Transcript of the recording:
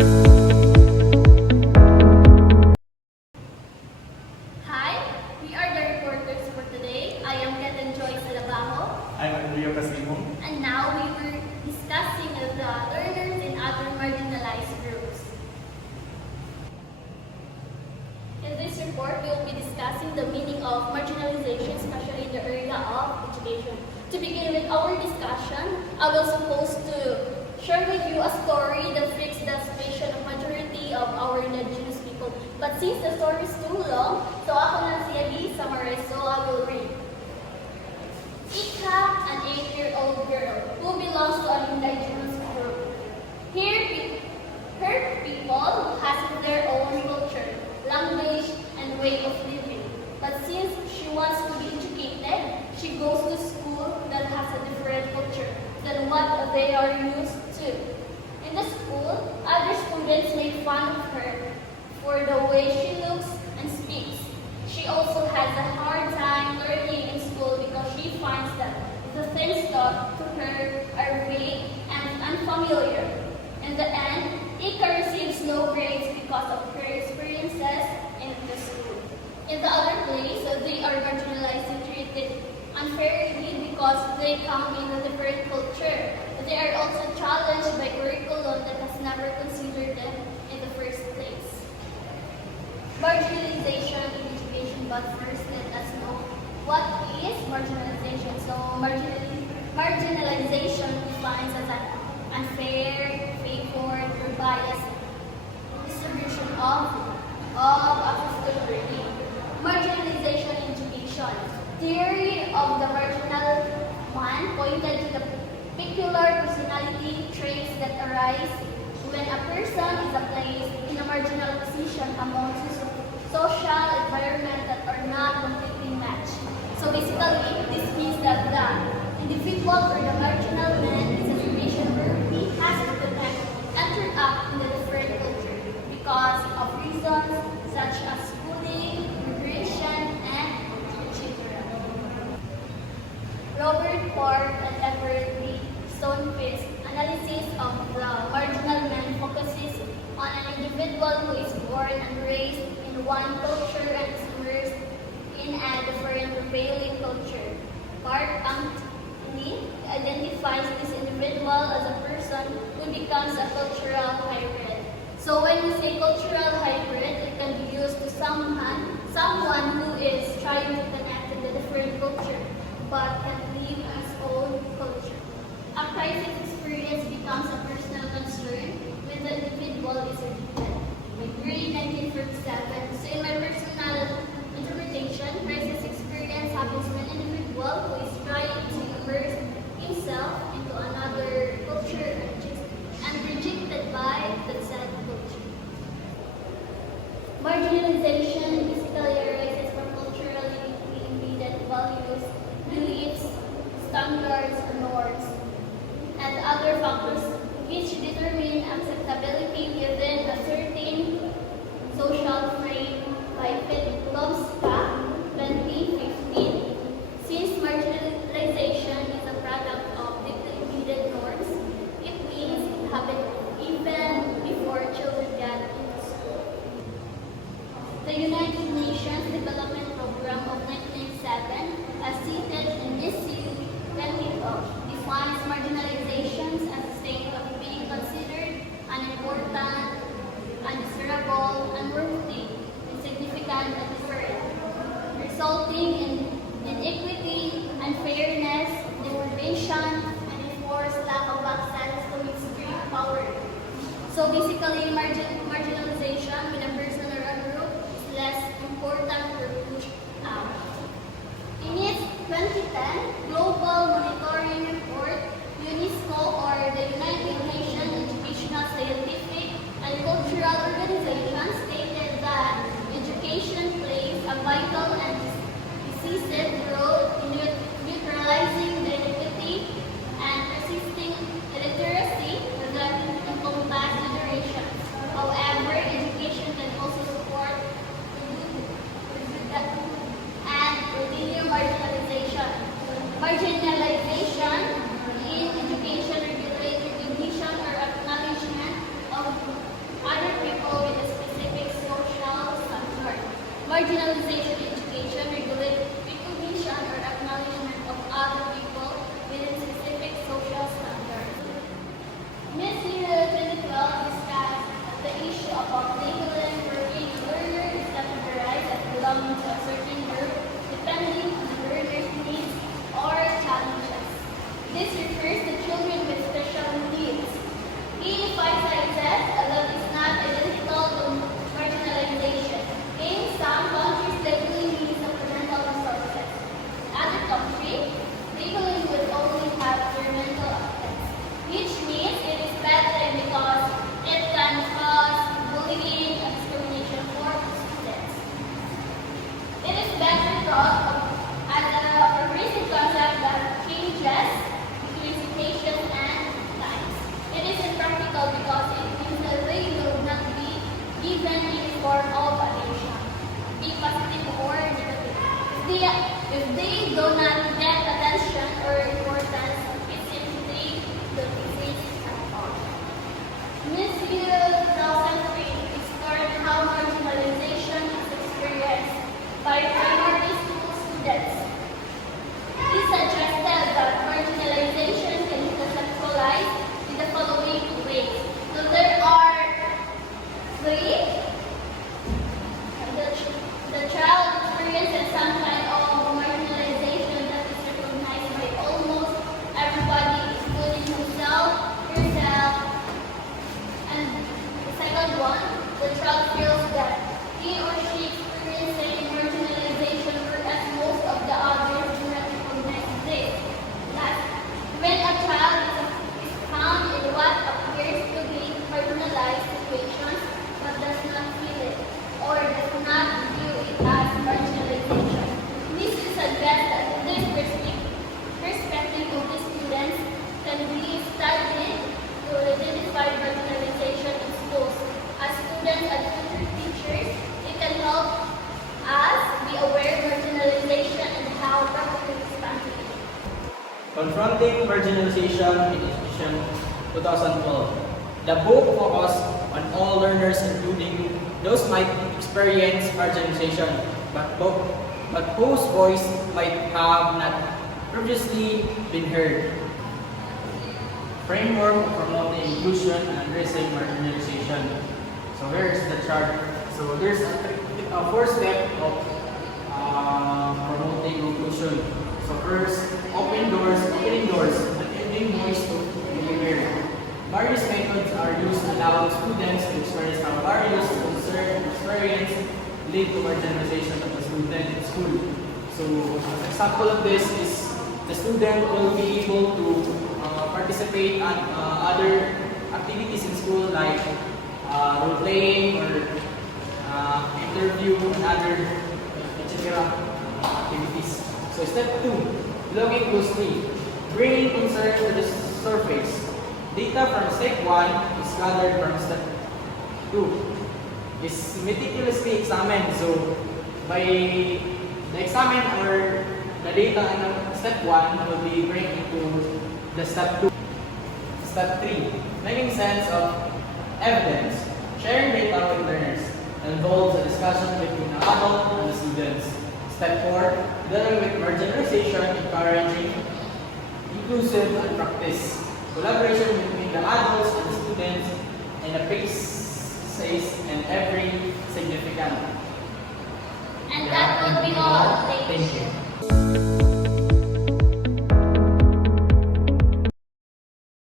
Hi, we are the reporters for today. I am Keten Joyce Alabajo. I'm Emilio Casimo. And now we were discussing the learners in other marginalized groups. In this report, we will be discussing the meaning of marginalization, especially in the area of education. To begin with our discussion, I was supposed to share with you a story that fits the situation of majority of our indigenous people. But since the story is too long, so ako na siya summarize, so I will read. Ika, an 8-year-old girl who belongs to an indigenous group. Her people has their own culture, language, and way of living. But since she wants to be educated, she goes to school that has a different culture than what they are used to. In the school, other students make fun of her for the way she looks and speaks. She also has a hard time learning in school because she finds that the things taught to her are vague and unfamiliar. In the end, Ika receives low grades because of her experiences in the school. In the other place, they are marginalized and treated unfairly because they come in a different culture. They are also challenged by curriculum that has never considered them in the first place. Marginalization in education, but first let us know what is marginalization. So marginalization defines as an unfair, favored, or biased distribution of access to learning. Marginalization in education. Theory of the marginal one pointed to the peculiar personality traits that arise when a person is placed in a marginal position among social environment that are not completely matched. So basically, this means that the individual or the marginal man is a situation where he has to connect, interact in the different culture because of reasons such as schooling, immigration, and etc. Robert Ford and Everett B. Stonefish analysis of the marginal man focuses on an individual who is born and raised in one culture and is immersed in a different prevailing culture. Bart Anthony identifies this individual as a person who becomes a cultural hybrid. So when we say cultural hybrid, it can be used to someone who is trying to connect with a different culture but can live his own culture. A crisis experience becomes a personal concern when the individual is rejected. In Gray, 1947, so in my personal interpretation, crisis experience happens when an individual who is trying to immerse himself into another culture and rejected by that said culture. Marginalization basically arises from culturally embedded values, beliefs, standards, and norms, and other factors which determine acceptability within a certain social frame by Lomska, 2015. Since marginalization is a product of deeply embedded norms, it means it happened even before children get into school. The United Nations Development Program of 1997, as stated in this 2012, defines marginalizations as a state of being considered unimportant, undesirable, unworthy, insignificant, and different, resulting in inequity, unfairness, deprivation, and enforced lack of access to extreme power. So basically, marginalization when a person or a group is less important or pushed out. In its 2010 Global Monitoring Report, UNESCO, or the United Nations Educational, Scientific, and Cultural Organization, stated that education plays a vital and decisive role in neutralizing the inequity and resisting illiteracy that encompass generations. However, education can also support and continue marginalization in education, regulate recognition, or Marginalization education regulates recognition or acknowledgement of other people within specific social standards. Miss Year 2012 discussed the issue about labeling working learner is categorized as belonging to a certain group depending on the learner's needs or challenges. This refers to children with special needs. He emphasizes that is not identical to marginalization. In some countries, labeling means supplemental resources. In other countries, labeling would only have experimental aspects, which means it is bad thing because it can cause bullying and discrimination for students. It is better thought of as a pervasive concept that changes between situations and times. It is impractical because it means the label will not be given any form of attention, be positive or negative. If they do not get attention or importance, it simply don't exist at all. Miss Year 2003 explored how marginalization is experienced by primary school students. He suggested that marginalization can be conceptualized in the following ways. So there are three. The child experiences some kind of marginalization that is recognized by almost everybody, including himself, herself. And the second one, the child feels that he or she experiencing marginalization whereas most of the others do not recognize this. Last, when a child is found in what appears to be marginalized situations but does not feel it or does not view it as marginalization, this suggests that this perspective of the students can be studied to identify marginalization in schools. As students and future teachers, it can help us be aware of marginalization and how practically respond to it. Confronting Marginalization in Education 2012. The book focused on all learners, including those might experience marginalization, but whose voice might have not previously been heard. Framework of promoting inclusion and addressing marginalization. So here's the chart. So there's a first step of promoting inclusion. So first, opening doors, and ending noise to behavior. Various methods are used to allow students to experience how various concern experience lead to marginalization of the student in school. So an example of this is the student will be able to participate in other activities in school like role playing or interview and other etc. activities. So step 2, looking closely, bringing concern to the surface. Data from step 1 is gathered from step 2. Is meticulously examined. So by the examine or the data in step 1 will be bring into the step 2. Step 3, making sense of evidence. Sharing data with learners involves a discussion between the adult and the students. Step 4, dealing with marginalization, encouraging inclusive and practice. Collaboration between the adults and the students in a pace and every significant. And that will be all. Thank you.